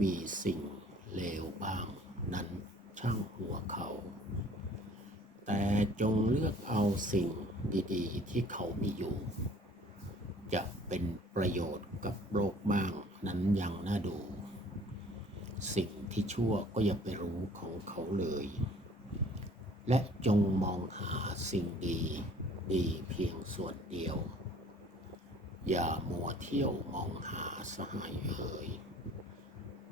มีสิ่งเลวบ้างนั้นช่างหัวเขา แต่จงเลือกเอาสิ่งดีๆ ที่เขามีอยู่ จะเป็นประโยชน์กับโลกบ้างนั้นยังน่าดู สิ่งที่ชั่วก็อย่าไปรู้ของเขาเลย และจงมองหาสิ่งดีดีเพียงส่วนเดียว อย่ามัวเที่ยวมองหาสหายเอ่ย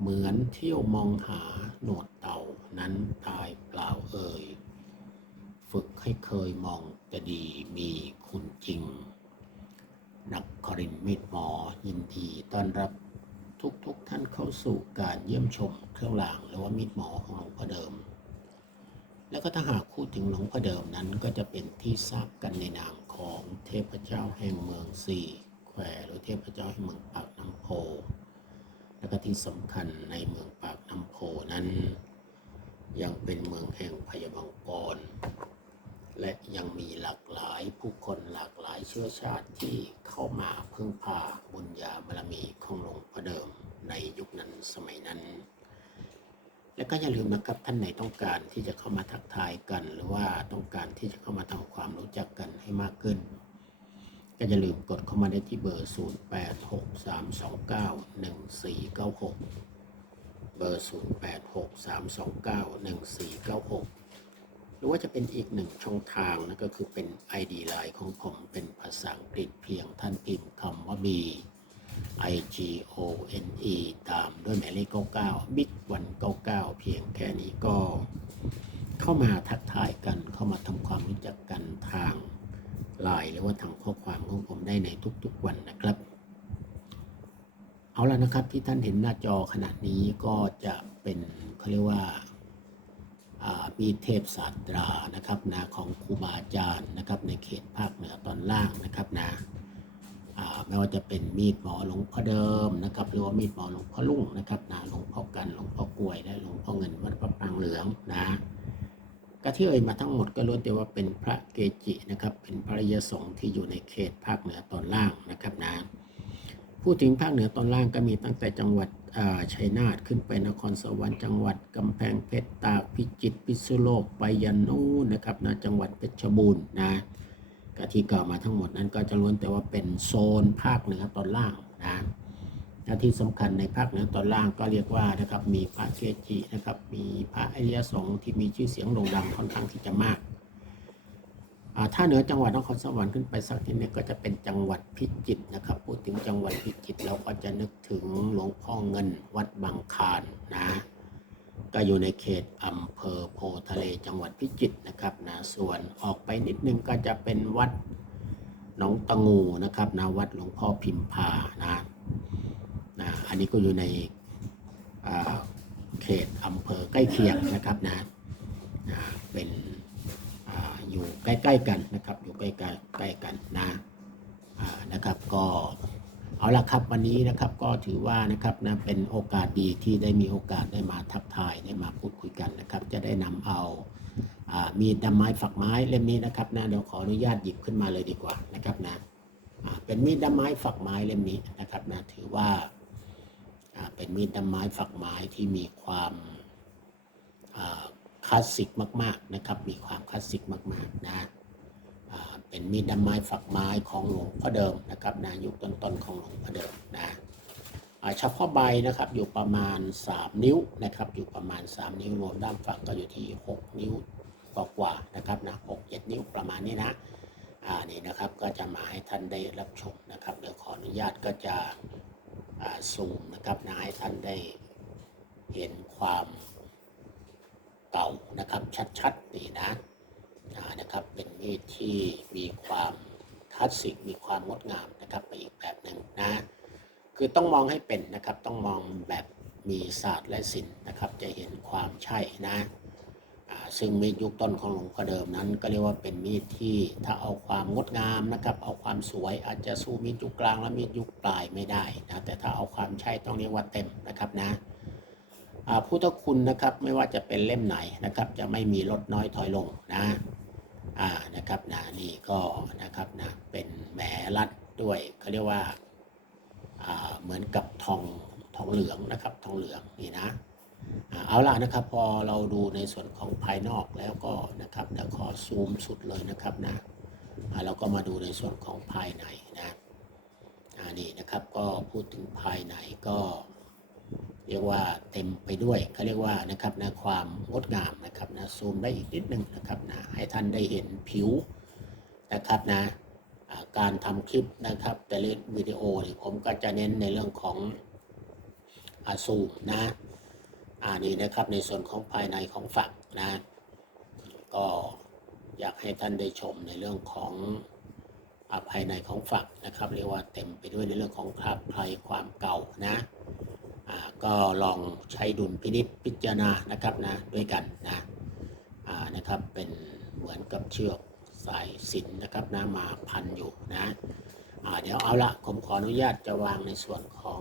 เหมือนเที่ยวมองหาหนวดเต่านั้นตายเปล่าเอ่ย ฝึกให้เคยมองจะดีมีคุณจริง นักครินมิตรหมอยินดีต้อนรับทุกๆทท่านเข้าสู่การเยี่ยมชมเครื่องรางหรือว่ามิตรหมอของหลวงพ่อเดิม แล้วก็ถ้าหากพูดถึงหลวงพ่อเดิมนั้นก็จะเป็นที่ทราบกันในนามของเทพเจ้าแห่งเมืองสี่แควหรือเทพเจ้าแห่งเมืองปากน้ำโพ แล้วก็ที่สำคัญในเมืองปากน้ำโพนั้น ยังเป็นเมืองแห่งพยาบังกร และยังมีหลากหลายผู้คนหลากหลายเชื้อชาติที่เข้ามาพึ่งพาบุญญาบารมีของหลวงพ่อเดิมในยุคนั้นสมัยนั้น และก็อย่าลืมนะครับท่านไหนต้องการที่จะเข้ามาทักทายกัน หรือว่าต้องการที่จะเข้ามาทำความรู้จักกันให้มากขึ้น ก็อย่าลืมกดเข้ามาได้ที่เบอร์ 0863291496 เบอร์ 0863291496 หรือว่าจะเป็นอีกหนึ่งช่องทางนะก็คือเป็น ID Line ของผมเป็นภาษาอังกฤษเพียงท่านพิมพ์คำว่า B I G O N E ตามด้วยหมายเลข99 Big วัน99 เพียงแค่นี้ก็ เข้ามาทักทายกันเข้ามาทำความรู้จักกันทาง ไลน์หรือว่าทางข้อความของผมได้ในทุกๆวันนะครับ เอาละนะครับที่ท่านเห็นหน้าจอขณะนี้ก็จะเป็นเขาเรียกว่าามีเทพศาสตรานะครับนะของครูบาอาจารย์นะครับในเขตภาคเหนือตอนล่างนะครับนะอ่าไม่ว่าจะเป็นมีดหมอหลวงพ่อเดิมนะครับหรือว่ามีดหมอหลวงพ่อลุ่งนะครับนะหลวงพ่อกันหลวงพ่อกล้วยและหลวงพ่อเงินวัดพระปรางเหลืองนะ ก็ที่เอ่ยมาทั้งหมดก็ล้วนแต่ว่าเป็นพระเกจินะครับ เป็นพระยสงฆ์ที่อยู่ในเขตภาคเหนือตอนล่างนะครับนะพูดถึงภาคเหนือตอนล่างก็มีตั้งแต่จังหวัดชัยนาทขึ้นไปนครสวรรค์จังหวัดกำแพงเพชรตากพิจิตรพิษณุโลกไปยันนู่นนะครับนะจังหวัดเพชรบูรณ์นะก็ที่กล่าวมาทั้งหมดนั้นก็จะล้วนแต่ว่าเป็นโซนภาคเหนือตอนล่างนะ และที่สำคัญในภาคเหนือตอนล่างก็เรียกว่านะครับมีพระเกจินะครับ มีพระอริยสงฆ์ที่มีชื่อเสียงโด่งดังค่อนข้างที่จะมากถ้าเหนือจังหวัดนครสวรรค์ขึ้นไปสักนิดนึงก็จะเป็นจังหวัดพิจิตรนะครับ พูดถึงจังหวัดพิจิตรเราก็จะนึกถึงหลวงพ่อเงินวัดบางคานนะก็อยู่ในเขตอำเภอโพทะเลจังหวัดพิจิตรนะครับนะส่วนออกไปนิดนึงก็จะเป็นวัดหนองตะงูนะครับนะวัดหลวงพ่อพิมพานะ อันนี้ก็อยู่ในเขตอำเภอใกล้เคียงนะครับนะนะเป็นออยู่ใกล้ๆกันนะครับ อยู่ใกล้ๆใกล้กันนะนะครับก็เอาละครับวันนี้นะครับก็ถือว่านะครับนะเป็นโอกาสดีที่ได้มีโอกาสได้มาทักทายได้มาพูดคุยกันนะครับ จะได้นำเอาอ่ามีดดำไม้ฝักไม้เล่มนี้นะครับนะเดี๋ยวขออนุญาตหยิบขึ้นมาเลยดีกว่านะครับนะอ่าเป็นมีดดำไม้ฝักไม้เล่มนี้นะครับนะถือว่า เป็นมีดดำไม้ฝักไม้ที่มีความคลาสสิกมาก ๆนะครับ มีความคลาสสิกมากๆนะเป็นมีดดำไม้ฝักไม้ของหลวงพ่อเดิมนะครับนะยุคต้นๆของหลวงพ่อเดิมนะเฉพาะใบนะครับอยู่ประมาณ 3 นิ้วนะครับ อยู่ประมาณ 3 นิ้วรวมด้ามฝักก็อยู่ที่ 6 นิ้วกว่าๆนะครับนะ6 7นิ้วประมาณนี้นะอ่านี่นะครับก็จะมาให้ท่านได้รับชมนะครับเดี๋ยวขออนุญาตก็จะ ซูมนะครับนะให้ท่านได้เห็นความเก่านะครับชัดๆนี่นะนะครับเป็นมีดที่มีความคลาสสิกมีความงดงามนะครับไปอีกแบบหนึ่งนะคือต้องมองให้เป็นนะครับต้องมองแบบมีศาสตร์และศิลป์นะครับจะเห็นความใช่นะ ซึ่งมีดยุคต้นของหลวงพ่อเดิมนั้น ก็เรียกว่าเป็นมีดที่ถ้าเอาความงดงามนะครับ เอาความสวยอาจจะสู้มีดยุคกลางและมีดยุคปลายไม่ได้นะแต่ถ้าเอาความใช่ต้องเรียกว่าเต็มนะครับนะพุทธคุณนะครับไม่ว่าจะเป็นเล่มไหนนะครับ จะไม่มีลดน้อยถอยลงนะอ่านะครับนะนี่ก็นะครับนะเป็นแหมรัดด้วยเขาเรียกว่าอ่าเหมือนกับทองทองเหลืองนะครับ ทองเหลืองนี่นะ เอาละนะครับพอเราดูในส่วนของภายนอกแล้วก็นะครับเดี๋ยวขอซูมสุดเลยนะครับนะเราก็มาดูในส่วนของภายในนะอ่านี่นะครับก็พูดถึงภายในก็เรียกว่าเต็มไปด้วยเขาเรียกว่านะครับนะความงดงามนะครับนะซูมได้อีกนิดนึงนะครับนะให้ท่านได้เห็นผิวนะครับนะการทำคลิปนะครับแต่ละวิดีโอผมก็จะเน้นในเรื่องของอซูมนะ อ่านี่นะครับในส่วนของภายในของฝักนะ ก็อยากให้ท่านได้ชมในเรื่องของอภายในของฝักนะครับ เรียกว่าเต็มไปด้วยในเรื่องของคราบใครความเก่านะอ่าก็ลองใช้ดุลพินิษพิจารณานะครับนะด้วยกันนะอ่านะครับเป็นเหมือนกับเชือกสายสินนะครับนะมาพันอยู่นะอ่าเดี๋ยวเอาละผมขออนุญาตจะวางในส่วนของ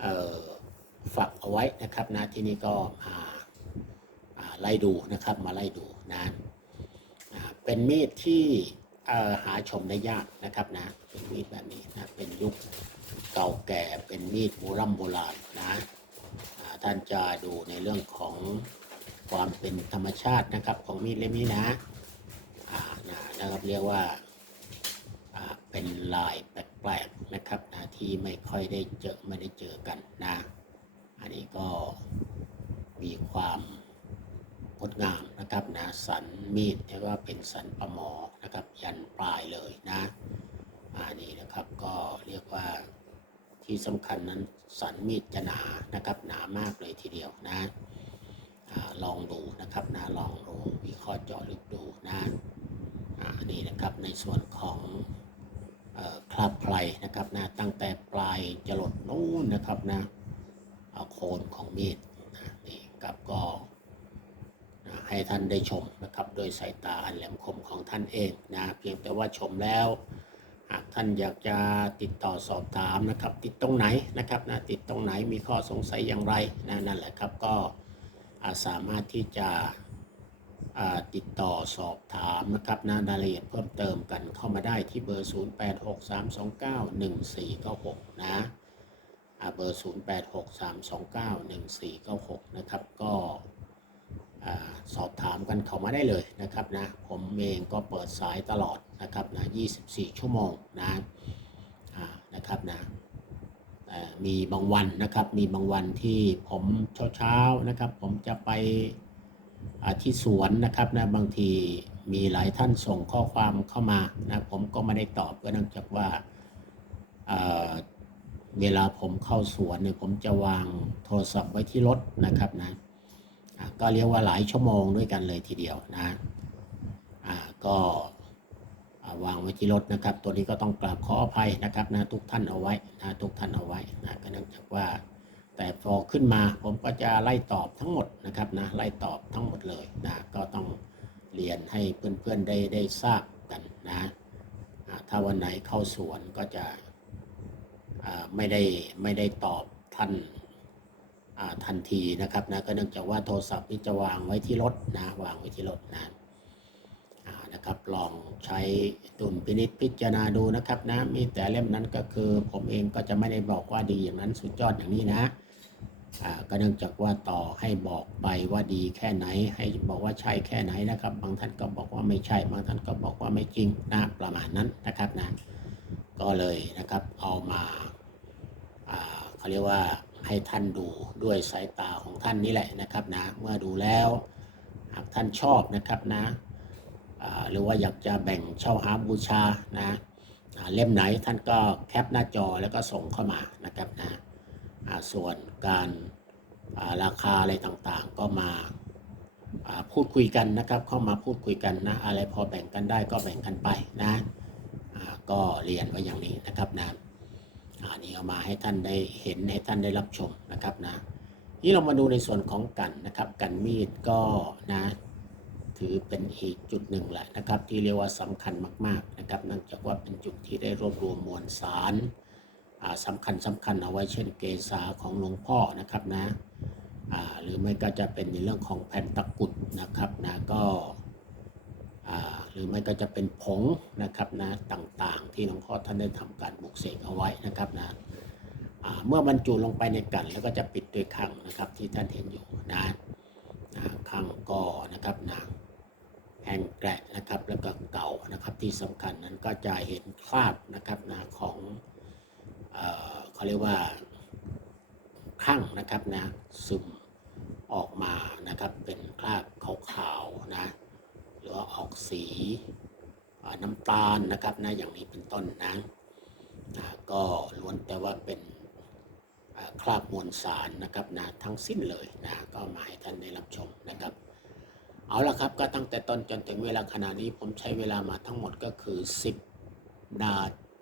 เอ่อ ฝักเอาไว้นะครับนะที่นี่ก็มาไล่ดูนะครับมาไล่ดูนะเป็นมีดที่หาชมได้ยากนะครับนะเป็นมีดแบบนี้นะเป็นยุคเก่าแก่เป็นมีดโบราณโบราณนะท่านจะดูในเรื่องของความเป็นธรรมชาตินะครับของมีดเล่มนี้นะนะนะครับเรียกว่าอ่าเป็นลายแปลกๆนะครับนะที่ไม่ค่อยได้เจอไม่ได้เจอกันนะ อันนี้ก็มีความงดงามนะครับนะสันมีดเรียกว่าเป็นสันประหมอนะครับ ยันปลายเลยนะอันนี้นะครับก็เรียกว่าที่สำคัญนั้นสันมีดจะหนานะครับหนามากเลยทีเดียวนะอลองดูนะครับนะลองดูวิเคราะห์เจาะลึกดูนะอ่านี่นะครับในส่วนของคราบไพรนะครับนะตั้งแต่ปลายจรดนู้นนะครับนะ เอาโคนของมีดนะนี่ครับก็นะให้ท่านได้ชมนะครับโดยสายตาอันแหลมคมของท่านเองนะเพียงแต่ว่าชมแล้ว หากท่านอยากจะติดต่อสอบถามนะครับ ติดตรงไหนนะครับนะติดตรงไหนมีข้อสงสัยอย่างไรนะนั่นแหละครับก็าสามารถที่จะติดต่อสอบถามนะครับนะรายละเอียดเพิ่มเติมกันเข้ามาได้ที่เบอร์ 0863291496 นะอ่า เบอร์ 0863291496 นะครับ ก็สอบถามกันเข้ามาได้เลยนะครับนะ ผมเองก็เปิดสายตลอดนะครับนะ 24 ชั่วโมงนะนะครับนะมีบางวันนะครับ มีบางวันที่ผมเช้าๆนะครับ ผมจะไปที่สวนนะครับนะ บางทีมีหลายท่านส่งข้อความเข้ามานะ ผมก็ไม่ได้ตอบก็เนื่องจากว่า เวลาผมเข้าสวนเนี่ยผมจะวางโทรศัพท์ไว้ที่รถนะครับนะก็เรียกว่าหลายชั่วโมงด้วยกันเลยทีเดียวนะก็วางไว้ที่รถนะครับ ตัวนี้ก็ต้องกราบขออภัยนะครับนะทุกท่านเอาไว้นะทุกท่านเอาไว้นะก็เนื่องจากว่า แต่พอขึ้นมาผมก็จะไล่ตอบทั้งหมดนะครับนะไล่ตอบทั้งหมดเลยนะก็ต้องเรียนให้เพื่อนๆได้ได้ทราบกันนะถ้าวันไหนเข้าสวนก็จะ ไม่ได้ไม่ได้ตอบท่านทันทีนะครับนะก็เนื่องจากว่าโทรศัพท์นี่จะวางไว้ที่รถนะวางไว้ที่รถนะนะครับลองใช้ดุลพินิษพิจารณาดูนะครับนะมีแต่เล่มนั้นก็คือผมเองก็จะไม่ได้บอกว่าดีอย่างนั้นสุดยอดอย่างนี้นะก็เนื่องจากว่าต่อให้บอกไปว่าดีแค่ไหน ให้บอกว่าใช่แค่ไหนนะครับ บางท่านก็บอกว่าไม่ใช่ บางท่านก็บอกว่าไม่จริงนะประมาณนั้นนะครับนะ ก็เลยนะครับเอามาเขาเรียกว่าให้ท่านดูด้วยสายตาของท่านนี่แหละนะครับนะเมื่อดูแล้วหากท่านชอบนะครับนะหรือว่าอยากจะแบ่งเช่าหาบูชานะเล่มไหนท่านก็แคปหน้าจอแล้วก็ส่งเข้ามานะครับนะส่วนการาราคาอะไรต่างๆ ก็มาาพูดคุยกันนะครับ เข้ามาพูดคุยกันนะอะไรพอแบ่งกันได้ก็แบ่งกันไปนะ ก็เรียนไว้อย่างนี้นะครับนะอันนี้เอามาให้ท่านได้เห็นให้ท่านได้รับชมนะครับนะนี่เรามาดูในส่วนของกันนะครับ กันมีดก็นะถือเป็นอีกจุดหนึ่งแหละนะครับ ที่เรียกว่าสำคัญมากๆนะครับเนื่องจากว่าเป็นจุดที่ได้รวบรวมมวลสารอ่าสำคัญสำคัญเอาไว้เช่นเกษาของหลวงพ่อนะครับนะอ่าหรือไม่ก็จะเป็นในเรื่องของแผ่นตะกุดนะครับนะก็ หรือไม่ก็จะเป็นผงนะครับนะต่างๆ ที่หลวงพ่อท่านได้ทำการบุกเสกเอาไว้นะครับนะเมื่อบรรจุลงไปในกันแล้วก็จะปิดด้วยขังนะครับที่ท่านเห็นอยู่นะนะขังก็นะครับนะแห้งแกะนะครับแล้วก็เก่านะครับที่สำคัญนั้นก็จะเห็นคราบนะครับนะของเอ่อเขาเรียกว่าข้างนะครับนะซึมออกมานะครับเป็นคราบขาวๆนะ ว่าออกสีน้ำตาลนะครับนะอย่างนี้เป็นต้นนะนะก็ล้วนแต่ว่าเป็นคราบมวลสารนะครับนะทั้งสิ้นเลยนะก็มาให้ท่านได้รับชมนะครับ เอาละครับก็ตั้งแต่ต้นจนถึงเวลาขณะนี้ผมใช้เวลามาทั้งหมดก็คือ 10 นา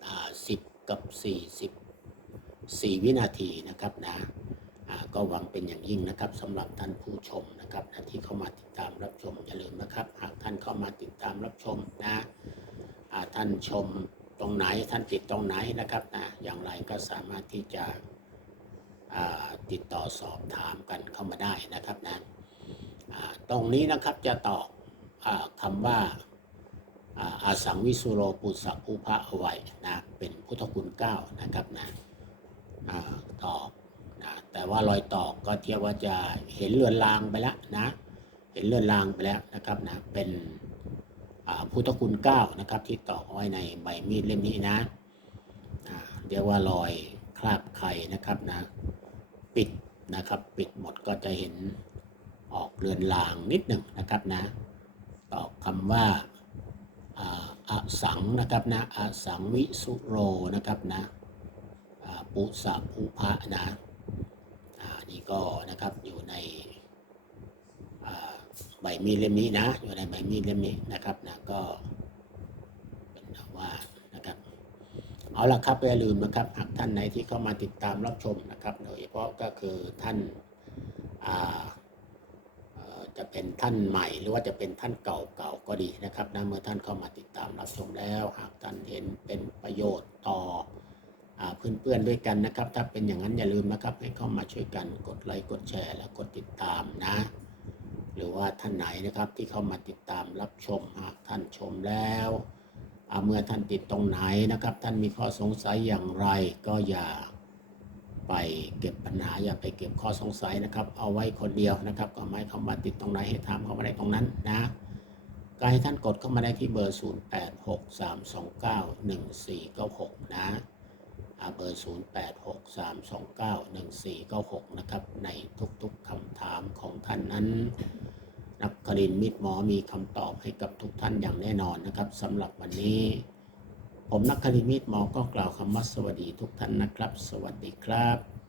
อ่า10กับ 40 4 วินาทีนะครับนะ ก็หวังเป็นอย่างยิ่งนะครับสำหรับท่านผู้ชมนะครับนะที่เข้ามาติดตามรับชมอย่าลืมนะครับ หากท่านเข้ามาติดตามรับชมนะท่านชมตรงไหนท่านติดตรงไหนนะครับนะอย่างไรก็สามารถที่จะติดต่อสอบถามกันเข้ามาได้นะครับนะตรงนี้นะครับจะตอบอคำว่าอ่าอาสังวิสุโรปุสสะภูพะเอาไว้นะเป็นพุทธคุณเก้านะครับนะอ่าตอบ แต่ว่ารอยตอกก็เทียบว่าจะเห็นเลือนลางไปแล้วนะ เห็นเลือนลางไปแล้วนะครับนะ เป็นพุทธคุณเก้านะครับ ที่ตอกอาไว้ในใบมีดเล่มนี้นะเรียกว่ารอยคราบไข่นะครับนะ ปิดนะครับ ปิดหมดก็จะเห็นออกเรือนลางนิดหนึ่งนะครับนะ ตอกคำว่าอาสังนะครับนะอสังวิสุโรนะครับนะอ่าปุสะภูพะนะ นี่ก็นะครับอยู่ในใบมีดเล่มนี้นะ อยู่ในใบมีดเล่มนี้นะครับนะก็เป็นว่านะครับเอาละครับอย่าลืมนะครับหากท่านไหนที่เข้ามาติดตามรับชมนะครับ โดยเฉพาะก็คือท่านาจะเป็นท่านใหม่หรือว่าจะเป็นท่านเก่าๆก็ดีนะครับนะเมื่อท่านเข้ามาติดตามรับชมแล้ว หากท่านเห็นเป็นประโยชน์ต่อ เพื่อนๆด้วยกันนะครับ ถ้าเป็นอย่างนั้นอย่าลืมนะครับ ให้เข้ามาช่วยกันกดไลค์กดแชร์ และกดติดตามนะ หรือว่าท่านไหนนะครับที่เข้ามาติดตามรับชมหากท่านชมแล้วเมื่อท่านติดตรงไหนนะครับ ท่านมีข้อสงสัยอย่างไรก็อย่าไปเก็บปัญหาอย่าไปเก็บข้อสงสัยนะครับ เอาไว้คนเดียวนะครับ ก็ไม่เข้ามาติดตรงไหนให้ถามเข้ามาได้ตรงนั้นนะก็ให้ท่านกดเข้ามาได้ที่เบอร์ 0863291496 นะอ่า เบอร์ 0863291496 นะครับ ในทุกๆคำถามของท่านนั้น นักครินมิตรหมอมีคำตอบให้กับทุกท่านอย่างแน่นอนนะครับสำหรับวันนี้ ผมนักครินมิตรหมอก็กล่าวคำว่าสวัสดีทุกท่านนะครับ สวัสดีครับ